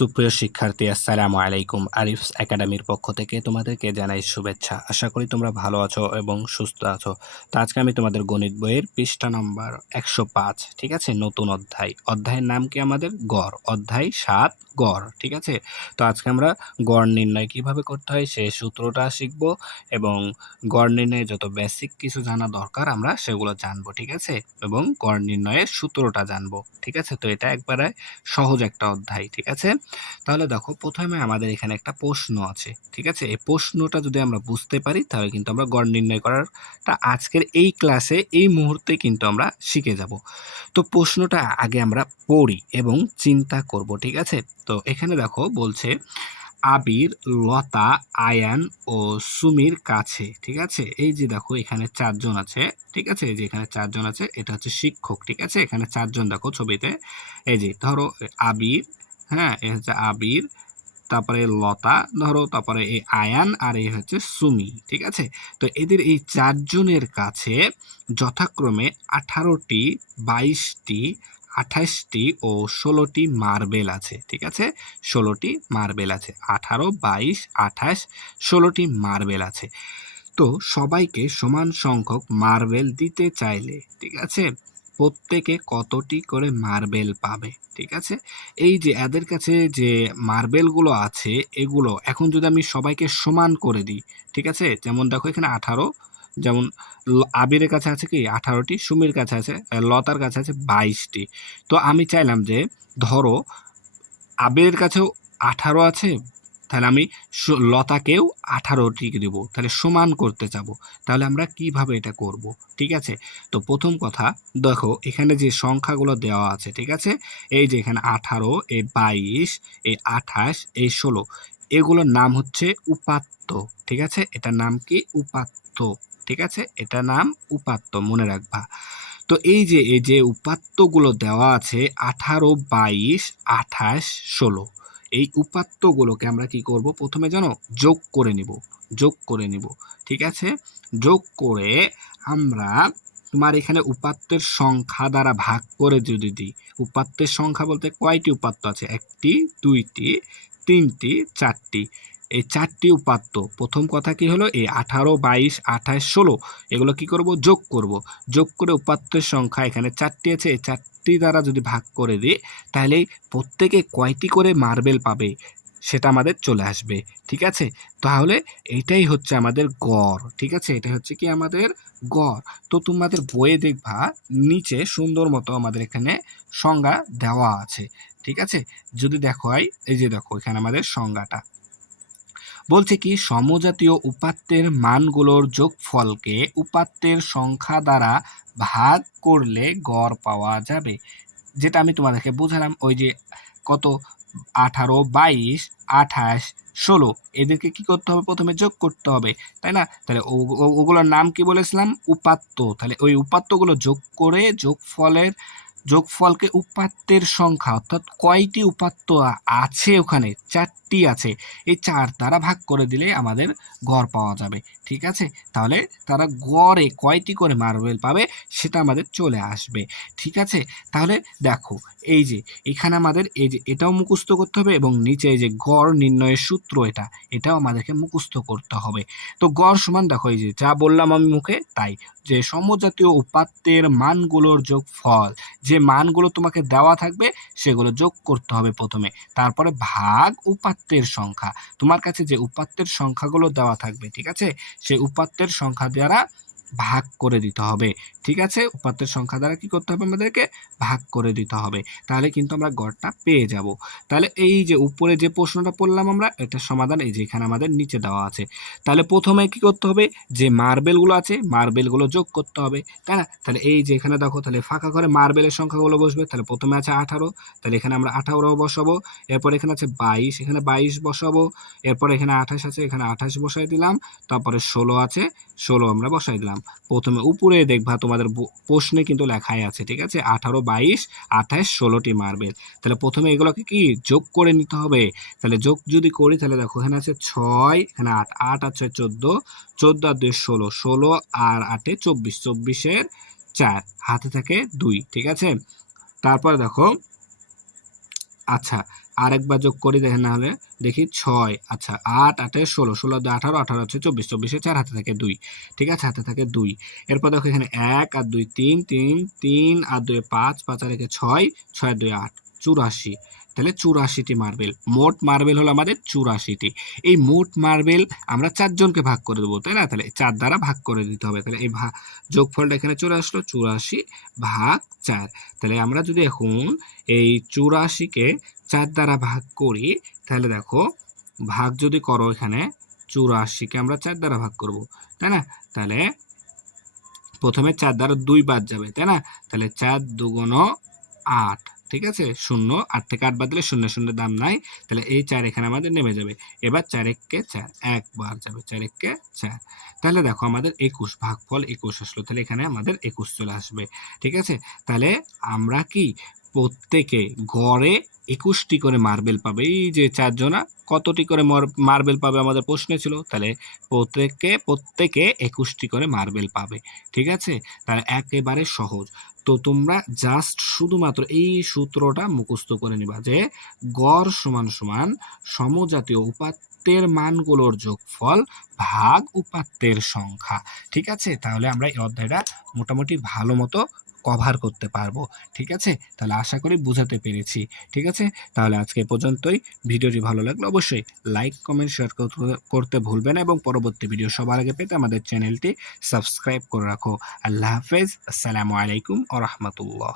সুপ্রিয় শিক্ষার্থী, আসসালামু আলাইকুম। আরিফস একাডেমির পক্ষ থেকে তোমাদেরকে জানাই শুভেচ্ছা। আশা করি তোমরা ভালো আছো এবং সুস্থ আছো। তো আজকে আমি তোমাদের গণিত বইয়ের পৃষ্ঠা নম্বর 105, ঠিক আছে, নতুন অধ্যায়। অধ্যায়ের নাম কি আমাদের? গড়। অধ্যায় 7, গড়, ঠিক আছে। তো আজকে আমরা গড় নির্ণয় কিভাবে করতে হয় সেই সূত্রটা শিখব এবং গড় নির্ণয়ে যত বেসিক কিছু জানা দরকার আমরা সেগুলো জানবো, ঠিক আছে, এবং গড় নির্ণয়ের সূত্রটা জানবো, ঠিক আছে। তো এটা একবারে সহজ একটা অধ্যায়, ঠিক আছে। তাহলে দেখো, প্রথমে আমাদের এখানে একটা প্রশ্ন আছে, ঠিক আছে। এই প্রশ্নটা যদি আমরা বুঝতে পারি তাহলে কিন্তু আমরা গড় নির্ণয় করারটা আজকের এই ক্লাসে এই মুহূর্তে কিন্তু আমরা শিখে যাব। তো প্রশ্নটা আগে আমরা পড়ি এবং চিন্তা করব, ঠিক আছে। তো এখানে দেখো বলছে, আবির, লতা, আয়ান ও সুমির কাছে, ঠিক আছে। এই যে দেখো এখানে 4 জন আছে, ঠিক আছে। এই যে এখানে 4 জন আছে, এটা হচ্ছে শিক্ষক, ঠিক আছে। এখানে 4 জন দেখো ছবিতে। এই যে ধরো আবির, হ্যাঁ, এ হচ্ছে আবির, তারপরে লতা ধরো, তারপরে এই আয়ান, আর এই হচ্ছে সুমি, ঠিক আছে। তো এদের এই 4 জনের কাছে যথাক্রমে 18টি, 22টি, 28টি ও 16টি মার্বেল আছে, ঠিক আছে। 16টি মার্বেল আছে, 18, 22, 28, 16টি মার্বেল আছে। তো সবাইকে সমান সংখ্যক মার্বেল দিতে চাইলে, ঠিক আছে, প্রত্যেকে কতটি করে মার্বেল পাবে, ঠিক আছে। এই যে এদের কাছে যে মার্বেলগুলো আছে, এগুলো এখন যদি আমি সবাইকে সমান করে দিই, ঠিক আছে। যেমন দেখো এখানে 18, যেমন আবিরের কাছে আছে কি 18টি, সুমির কাছে আছে, লতার কাছে আছে 22টি। তো আমি চাইলাম যে ধরো আবিরের কাছেও 18 আছে, তাহলে আমি লতাকেও 18টি দেব, তাহলে সমান করতে চাবো। তাহলে আমরা কিভাবে এটা করব, ঠিক আছে। তো প্রথম কথা, দেখো এখানে যে সংখ্যাগুলো দেওয়া আছে, ঠিক আছে। এই যে এখানে 18, এই 22, এই 28, এই 16, এগুলোর নাম হচ্ছে উপাত্ত, ঠিক আছে। এটার নাম কি? উপাত্ত, ঠিক আছে। এটা নাম উপাত্ত, মনে রাখবা। তো এই যে উপাত্তগুলো দেওয়া আছে 18, 22, 28, 16, এই উপাত্তগুলোকে আমরা কি করব? প্রথমে জানো, যোগ করে নিব, যোগ করে নিব, ঠিক আছে। যোগ করে আমরা তোমার এখানে উপাত্তের সংখ্যা দ্বারা ভাগ করে যদি দিই, উপাত্তের সংখ্যা বলতে কয়টি উপাত্ত আছে? 1টি, 2টি, 3টি, 4টি। এই 4টি উপাত্ত, প্রথম কথা কি হলো, এই 18, 22, 28, 16 এগুলো কি করব? যোগ করব। যোগ করে উপাত্তের সংখ্যা এখানে 4টি আছে, এই 4টি দ্বারা যদি ভাগ করে দিই, তাহলে প্রত্যেকে কয়টি করে মার্বেল পাবে সেটা আমাদের চলে আসবে, ঠিক আছে। তাহলে এইটাই হচ্ছে আমাদের গড়, ঠিক আছে। এটা হচ্ছে কি আমাদের গড়। তো তোমাদের বইয়ে দেখবা নিচে সুন্দর মতো আমাদের এখানে সংজ্ঞা দেওয়া আছে, ঠিক আছে। যদি দেখো, এই যে দেখো এখানে আমাদের সংজ্ঞাটা বলছে কি, সমজাতীয় উপাত্তের মানগুলোর যোগফলকে উপাত্তের সংখ্যা দ্বারা ভাগ করলে গড় পাওয়া যাবে। যেটা আমি তোমাদেরকে বুঝালাম, ওই যে কত, 18, 22, 28, 16, এদেরকে কি করতে হবে? প্রথমে যোগ করতে হবে, তাই না? তাহলে ওগুলোর নাম কি বলেছিলাম? উপাত্ত। তাহলে ওই উপাত্তগুলো যোগ করে যোগফলকে উপাত্তের সংখ্যা, অর্থাৎ কয়টি উপাত্ত আছে ওখানে, 4টি আছে, এই 4 দ্বারা ভাগ করে দিলে আমাদের গড় পাওয়া যাবে, ঠিক আছে। তাহলে তারা গড়ে কয়টি করে মার্বেল পাবে সেটা আমাদের চলে আসবে, ঠিক আছে। তাহলে দেখো, এই যে এখানে আমাদের এই যে এটাও মুখস্থ করতে হবে এবং নিচে এই যে গড় নির্ণয়ের সূত্র, এটাও আমাদেরকে মুখস্থ করতে হবে। তো গড় সমান দেখো, এই যে যা বললাম আমি মুখে তাই, যে সমজাতীয় উপাত্তের মানগুলোর যোগফল, যে মানগুলো তোমাকে দেওয়া থাকবে সেগুলো যোগ করতে হবে প্রথমে, তারপরে ভাগ উপাত্তের সংখ্যা। তোমার কাছে যে উপাত্তের সংখ্যাগুলো দেওয়া থাকবে, ঠিক আছে, সেই উপাত্তের সংখ্যা দ্বারা ভাগ করে দিতে হবে, ঠিক আছে। উপাত্তের সংখ্যা দ্বারা কি করতে হবে? আমাদেরকে ভাগ করে দিতে হবে, তাহলে কিন্তু আমরা গড়টা পেয়ে যাব। তাহলে এই যে উপরে যে প্রশ্নটা পড়লাম আমরা, এটার সমাধান এই যে এখানে আমাদের নিচে দেওয়া আছে। তাহলে প্রথমে কি করতে হবে? যে মার্বেলগুলো আছে মার্বেলগুলো যোগ করতে হবে, তাই না? তাহলে এই যে এখানে দেখো, তাহলে ফাঁকা করে মার্বেলের সংখ্যাগুলো বসবে। তাহলে প্রথমে আছে 18, তাহলে এখানে আমরা 18 বসাবো। এরপর এখানে আছে 22, এখানে 22 বসাবো। এরপর এখানে 28 আছে, এখানে 28 বসাই দিলাম। তারপরে 16 আছে, 16 আমরা বসাই দিলাম। প্রথমে উপরে দেখবা তোমাদের প্রশ্নে কিন্তু লেখাই আছে, ঠিক আছে, 18, 22, 28, 16টি মার্বেল। তাহলে প্রথমে এগুলোকে কি যোগ করে নিতে হবে। তাহলে যোগ যদি করি, তাহলে দেখো এখানে আছে 6, এখানে 8, 8 আর 6 14, 14 আর 2 16, 16 আর 8 24, 24-এর 4, হাতে থাকে 2, ঠিক আছে। তারপর দেখো, আচ্ছা, আরেকবার যোগ করি দেখেন না হলে দেখি 6 আচ্ছা 8 8 16 16 দিয়ে 18 18 হচ্ছে 24 24 4 হাতে থাকে 2 ঠিক আছে হাতে থাকে 2 এরপর দেখো এখানে 1 আর 2 3 3 3 আর 2 5 5 আর 1 6 6 আর 2 8 84 তাহলে 84টি মার্বেল মোট মার্বেল হলো আমাদের 84টি এই মোট মার্বেল আমরা 4 জনকে ভাগ করে দেবো তাই না তাহলে 4 দ্বারা ভাগ করে দিতে হবে তাহলে এই যোগফলটা এখানে চলে আসলো 84 ভাগ 4 তাহলে আমরা যদি এখন এই 84কে 4 দ্বারা ভাগ করি তাহলে দেখো ভাগ যদি করো এখানে 84কে আমরা 4 দ্বারা ভাগ করব তাই না তাহলে প্রথমে 4 দ্বারা 2 বাদ যাবে তাই না তাহলে 4 2 8 ঠিক আছে 0 8 থেকে 8 বাদ দিলে 0 0 দাম নাই তাহলে এই 4 এখানে আমাদের নেমে যাবে এবার 4 1 কে 4 একবার যাবে 4 1 কে 4 তাহলে দেখো আমাদের 21 ভাগফল 21 আসলো তাহলে এখানে আমাদের 21 চলে আসবে ঠিক আছে তাহলে আমরা কি প্রত্যেকে গড়ে 21টি করে মার্বেল পাবে এই যে 4 জনা কতটি করে মার্বেল পাবে আমাদের প্রশ্নে ছিল তাহলে প্রত্যেকে 21টি করে মার্বেল পাবে ঠিক আছে তাহলে একেবারে সহজ তো তোমরা জাস্ট শুধুমাত্র এই সূত্রটা মুখস্থ করে নিবা যে গড় সমান সমান সমজাতীয় উপাত্তের মানগুলোর যোগফল ভাগ উপাত্তের সংখ্যা ঠিক আছে তাহলে আমরা এই অধ্যায়টা মোটামুটি ভালো মতো কভার করতে পারবো ঠিক আছে তাহলে আশা করি বুঝাতে পেরেছি ঠিক আছে তাহলে আজকে এ পর্যন্তই ভিডিওটি ভালো লাগলে অবশ্যই লাইক কমেন্ট শেয়ার করতে ভুলবেন না এবং পরবর্তী ভিডিও সবার আগে পেতে আমাদের চ্যানেলটি সাবস্ক্রাইব করে রাখো আল্লাহ হাফেজ আসসালামু আলাইকুম ওয়া রাহমাতুল্লাহ